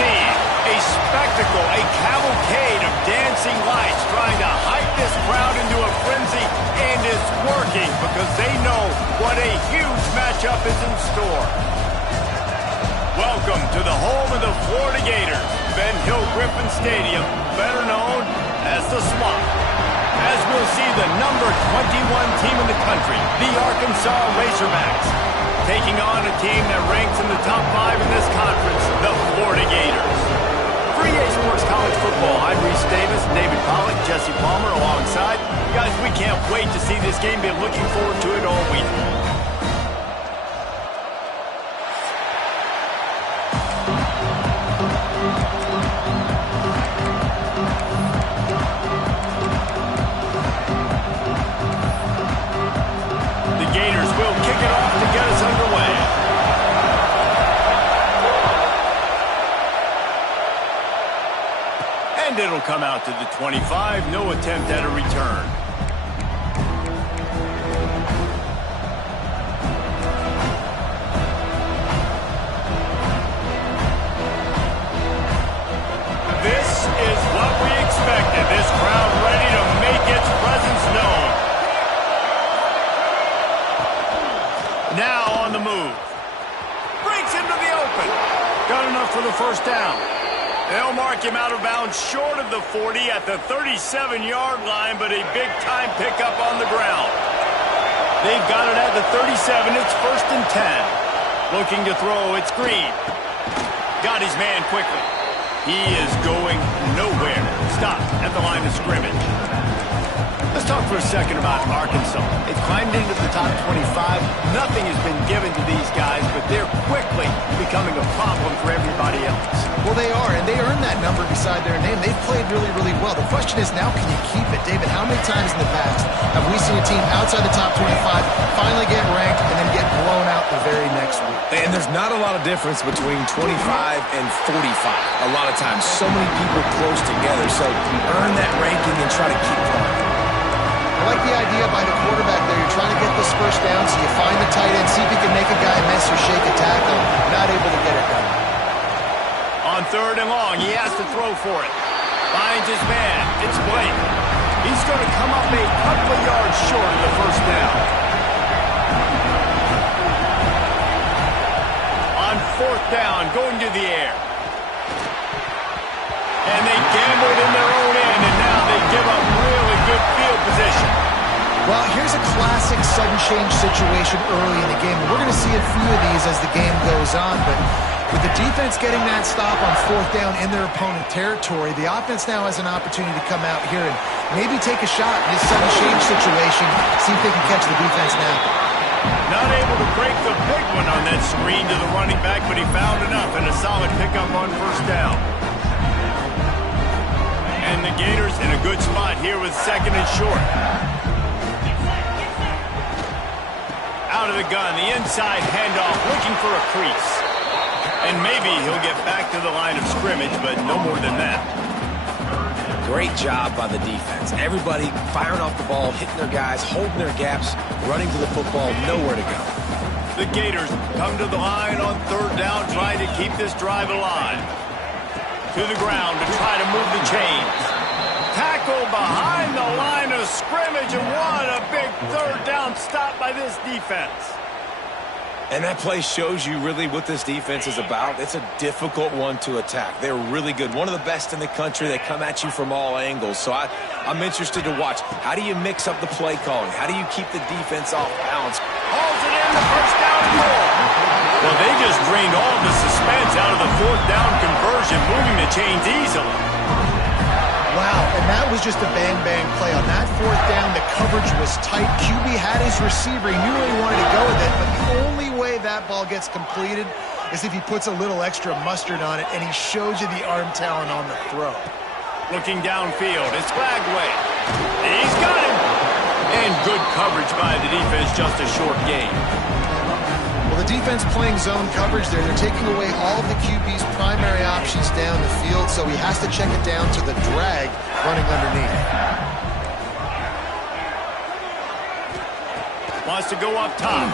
see a spectacle, a cavalcade of dancing lights trying to hype this crowd into a frenzy, and it's working because they know what a huge matchup is in store. Welcome to the home of the Florida Gators, Ben Hill Griffin Stadium, better known as the Swamp. As we'll see the number 21 team in the country, the Arkansas Razorbacks, taking on a team that ranks in the top 5 in this conference, the Florida Gators. For EA Sports College Football, I'm Reese Davis, David Pollack, Jesse Palmer alongside. Guys, we can't wait to see this game. Been looking forward to it all week. It'll come out to the 25. No attempt at a return. This is what we expected. This crowd ready to make its presence known. Now on the move. Breaks into the open. Got enough for the first down. They'll mark him out of bounds short of the 40 at the 37-yard line, but a big-time pickup on the ground. They've got it at the 37. It's 1st and 10. Looking to throw. It's Green. Got his man quickly. He is going nowhere. Stopped at the line of scrimmage. Let's talk for a second about Arkansas. They've climbed into the top 25. Nothing has been given to these guys, but they're quickly becoming a problem for everybody else. Well, they are, and they earned that number beside their name. They've played really, really well. The question is now, can you keep it? David, how many times in the past have we seen a team outside the top 25 finally get ranked and then get blown out the very next week? And there's not a lot of difference between 25 and 45. A lot of times, so many people close together. So earn that ranking and try to keep going. I like the idea by the quarterback there. You're trying to get this first down, so you find the tight end, see if he can make a guy miss or shake a tackle. Not able to get it done. On 3rd and long, he has to throw for it. Finds his man. It's Blake. He's going to come up a couple of yards short of the first down. On 4th down, going to the air. And they gambled in their own end, and now they give up really good field position. Well, here's a classic sudden change situation early in the game. We're going to see a few of these as the game goes on, but with the defense getting that stop on 4th down in their opponent territory, the offense now has an opportunity to come out here and maybe take a shot in this sudden change situation, see if they can catch the defense now. Not able to break the big one on that screen to the running back, but he found enough and a solid pickup on 1st down. And the Gators in a good spot here with 2nd and short. Out of the gun, the inside handoff, looking for a crease. And maybe he'll get back to the line of scrimmage, but no more than that. Great job by the defense. Everybody firing off the ball, hitting their guys, holding their gaps, running to the football, nowhere to go. The Gators come to the line on 3rd down, trying to keep this drive alive. To the ground to try to move the chains. Tackle behind the line of scrimmage, and what a big 3rd down stop by this defense. And that play shows you really what this defense is about. It's a difficult one to attack. They're really good. One of the best in the country. They come at you from all angles. So I'm interested to watch. How do you mix up the play calling? How do you keep the defense off balance? Hauls it in, the 1st down and more. Well, they just drained all the suspense out of the 4th down conversion, moving the chains easily. Wow, and that was just a bang-bang play. On that 4th down, the coverage was tight. QB had his receiver. He knew where he wanted to go with it, but the only way that ball gets completed is if he puts a little extra mustard on it, and he shows you the arm talent on the throw. Looking downfield, it's Flagway. He's got him. And good coverage by the defense, just a short gain. Well, the defense playing zone coverage there. They're taking away all of the QB's primary options down the field, so he has to check it down to the drag running underneath. Wants to go up top.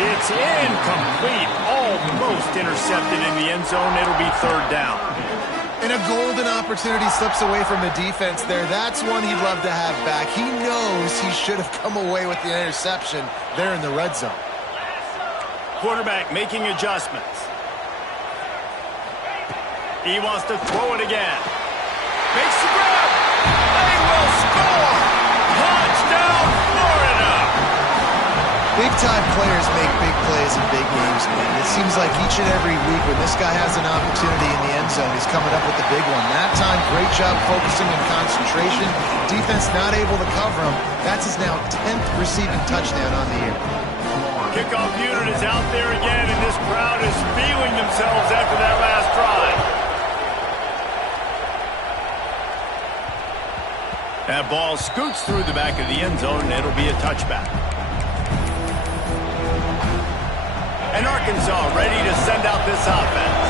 It's incomplete, almost intercepted the end zone. It'll be third down. And a golden opportunity slips away from the defense there. That's one he'd love to have back. He knows he should have come away with the interception there in the red zone. Quarterback making adjustments. He wants to throw it again. Makes the grab. They will score. Touchdown, Florida. Big-time players make big plays in big games, man. It seems like each and every week when this guy has an opportunity in the end zone, he's coming up with the big one. That time, great job focusing and concentration. Defense not able to cover him. That's his now 10th receiving touchdown on the year. Kickoff unit is out there again, and this crowd is feeling themselves after that last drive. That ball scoots through the back of the end zone, and it'll be a touchback. And Arkansas ready to send out this offense.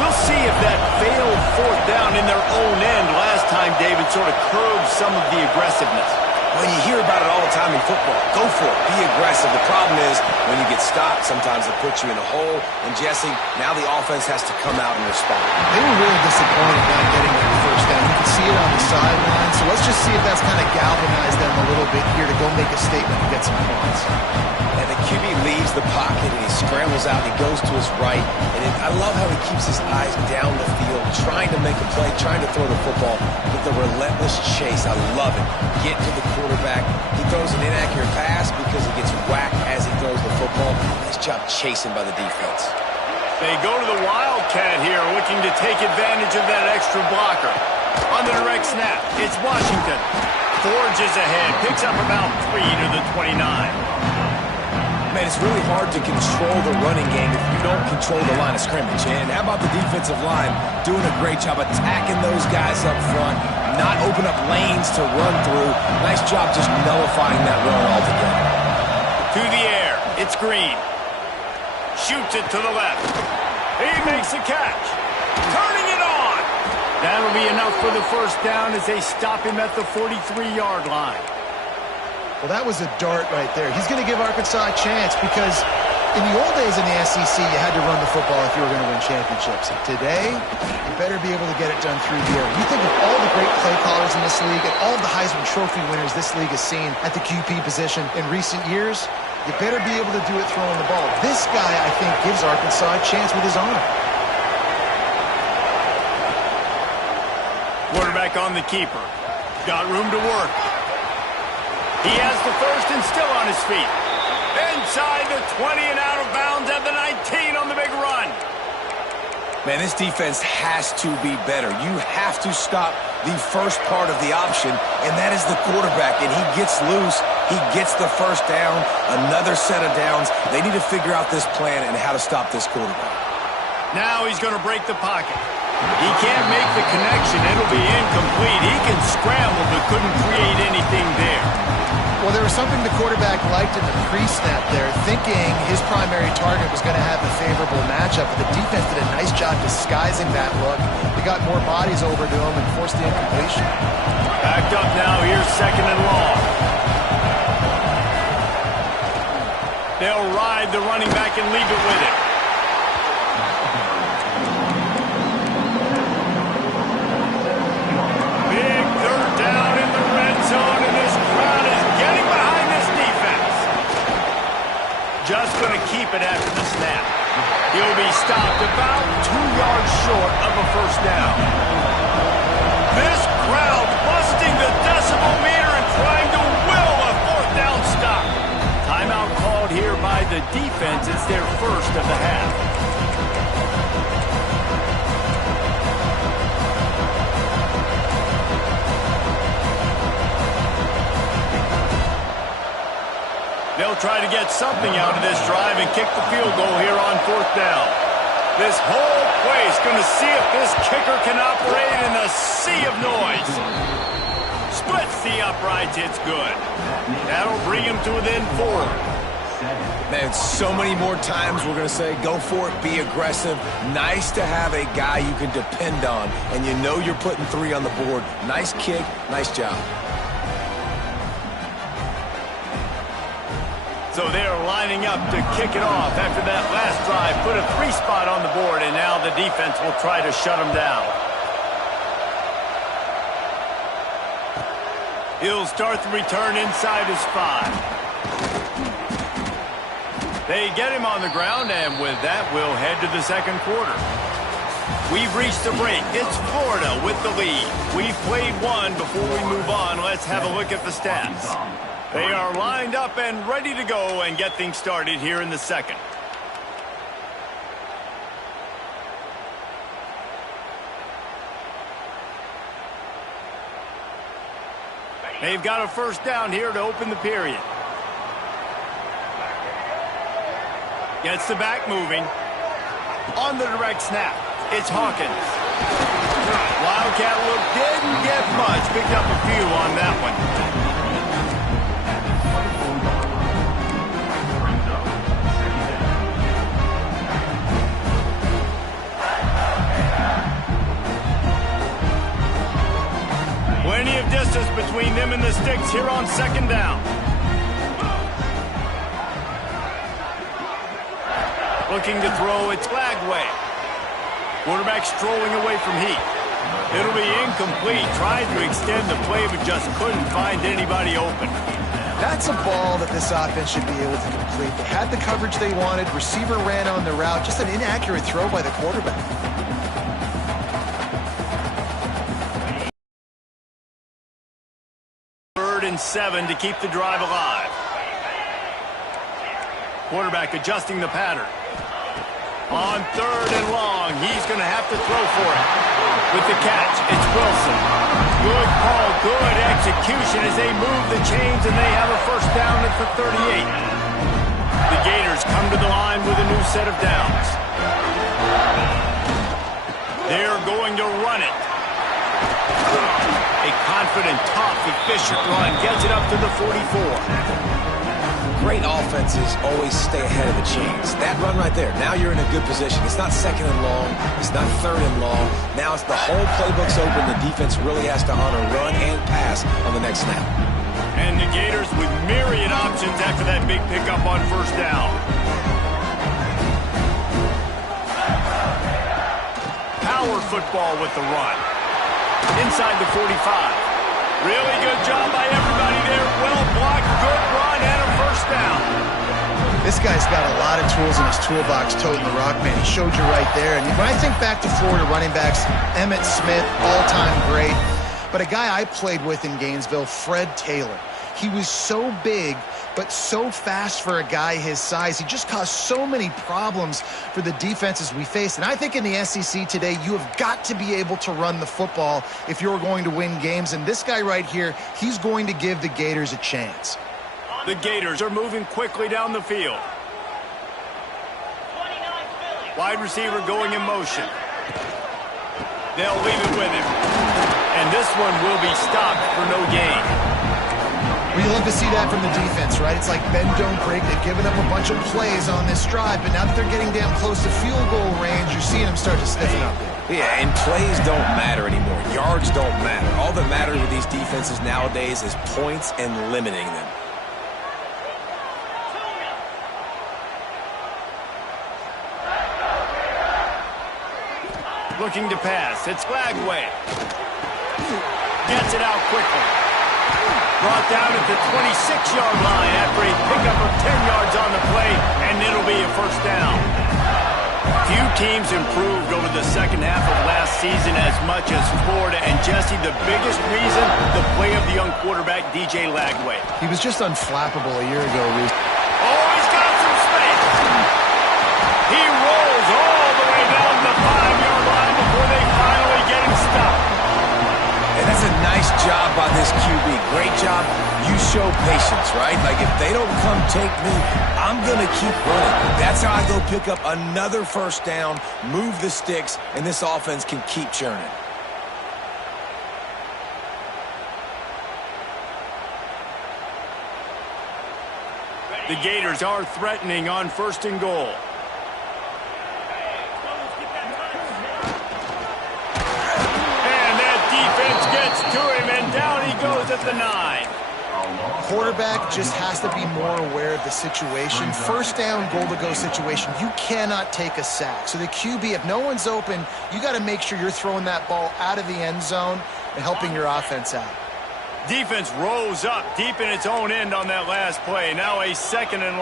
We'll see if that failed fourth down in their own end last time, David, sort of curbed some of the aggressiveness. Well, you hear about it all the time in football. Go for it. Be aggressive. The problem is when you get stopped, sometimes it puts you in a hole. And, Jesse, now the offense has to come out and respond. They were really disappointed not getting that first down. You can see it on the sideline. So let's just see if that's kind of galvanized them a little bit here to go make a statement and get some points. And the QB leaves the pocket and he scrambles out. He goes to his right. And I love how he keeps his eyes down the field, trying to make a play, trying to throw the football. But the relentless chase, I love it. Get to the quarterback. He throws an inaccurate pass because he gets whacked as he throws the football. Nice job chasing by the defense. They go to the Wildcat here, looking to take advantage of that extra blocker. On the direct snap, it's Washington. Forges ahead, picks up about 3 to the 29. Man, it's really hard to control the running game if you don't control the line of scrimmage. And how about the defensive line doing a great job attacking those guys up front, not open up lanes to run through. Nice job just nullifying that run altogether. To the air, it's Green. Shoots it to the left. He makes a catch. Turning it on. That'll be enough for the first down as they stop him at the 43-yard line. Well, that was a dart right there. He's going to give Arkansas a chance because in the old days in the SEC, you had to run the football if you were going to win championships. And today, you better be able to get it done through the air. You think of all the great play callers in this league and all the Heisman Trophy winners this league has seen at the QB position in recent years, you better be able to do it throwing the ball. This guy, I think, gives Arkansas a chance with his arm. Quarterback on the keeper. Got room to work. He has the first and still on his feet. Inside the 20 and out of bounds at the 19 on the big run. Man, this defense has to be better. You have to stop the first part of the option, and that is the quarterback. And he gets loose. He gets the first down, another set of downs. They need to figure out this plan and how to stop this quarterback. Now he's going to break the pocket. He can't make the connection. It'll be incomplete. He can scramble but couldn't create anything there. Well, there was something the quarterback liked in the pre-snap there, thinking his primary target was going to have a favorable matchup, but the defense did a nice job disguising that look. They got more bodies over to him and forced the incompletion. Backed up now, here's second and long. They'll ride the running back and leave it with him. Big third down in the red zone, and this crowd is getting behind this defense. Just going to keep it after the snap. He'll be stopped about 2 yards short of a first down. This crowd busting the decibel meter and trying to will a fourth down stop. Timeout called here by the defense. It's their first of the half. They'll try to get something out of this drive and kick the field goal here on fourth down. This whole place going to see if this kicker can operate in the sea of noise. Splits the uprights. It's good. That'll bring him to within 4. Man, so many more times we're going to say, go for it, be aggressive. Nice to have a guy you can depend on, and you know you're putting 3 on the board. Nice kick, nice job. So they are lining up to kick it off after that last drive. Put a 3 spot on the board, and now the defense will try to shut them down. He'll start the return inside his 5. They get him on the ground, and with that, we'll head to the second quarter. We've reached the break. It's Florida with the lead. We've played one. Before we move on, let's have a look at the stats. They are lined up and ready to go and get things started here in the second. They've got a first down here to open the period. Gets the back moving. On the direct snap, it's Hawkins. Wildcat look didn't get much. Picked up a few on that one. Plenty of distance between them and the sticks here on second down. Looking to throw, it's Lagway. Quarterback strolling away from Heath. It'll be incomplete. Tried to extend the play, but just couldn't find anybody open. That's a ball that this offense should be able to complete. They had the coverage they wanted. Receiver ran on the route. Just an inaccurate throw by the quarterback. 3rd and 7 to keep the drive alive. Quarterback adjusting the pattern. On 3rd and long, he's going to have to throw for it. With the catch, it's Wilson. Good call, good execution as they move the chains, and they have a first down at the 38. The Gators come to the line with a new set of downs. They're going to run it. A confident, tough, efficient run gets it up to the 44. Great offenses always stay ahead of the chains. That run right there, now you're in a good position. It's not 2nd and long. It's not 3rd and long. Now it's the whole playbook's open. The defense really has to honor run and pass on the next snap. And the Gators with myriad options after that big pickup on first down. Power football with the run. Inside the 45. Really good job by everybody there. Well blocked, good run, and a first down. This guy's got a lot of tools in his toolbox, toting the rock, man. He showed you right there. And when I think back to Florida running backs, Emmitt Smith, all-time great. But a guy I played with in Gainesville, Fred Taylor. He was so big, but so fast for a guy his size. He just caused so many problems for the defenses we faced. And I think in the SEC today, you have got to be able to run the football if you're going to win games. And this guy right here, he's going to give the Gators a chance. The Gators are moving quickly down the field. Wide receiver going in motion. They'll leave it with him. And this one will be stopped for no gain. We love to see that from the defense, right? It's like bend, don't break. They've given up a bunch of plays on this drive, but now that they're getting damn close to field goal range, you're seeing them start to stiffen up. Yeah, and plays don't matter anymore. Yards don't matter. All that matters with these defenses nowadays is points and limiting them. Looking to pass. It's Lagway. Gets it out quickly. Brought down at the 26-yard line after a pickup of 10 yards on the play, and it'll be a first down. Few teams improved over the second half of last season as much as Florida, and Jesse, the biggest reason, the play of the young quarterback, DJ Lagway. He was just unflappable a year ago, Reese. Oh, he's got some space. He rolls all the way down the 5-yard line before they finally get him stopped. And that's a nice job by this QB. Great job. You show patience, right? Like, if they don't come take me, I'm going to keep running. That's how I go pick up another first down, move the sticks, and this offense can keep churning. The Gators are threatening on 1st and goal. And that defense gets to him, and down he goes at the 9. Quarterback just has to be more aware of the situation. First down, goal-to-go situation, you cannot take a sack. So the QB, if no one's open, you got to make sure you're throwing that ball out of the end zone and helping your offense out. Defense rose up deep in its own end on that last play. Now a second and long.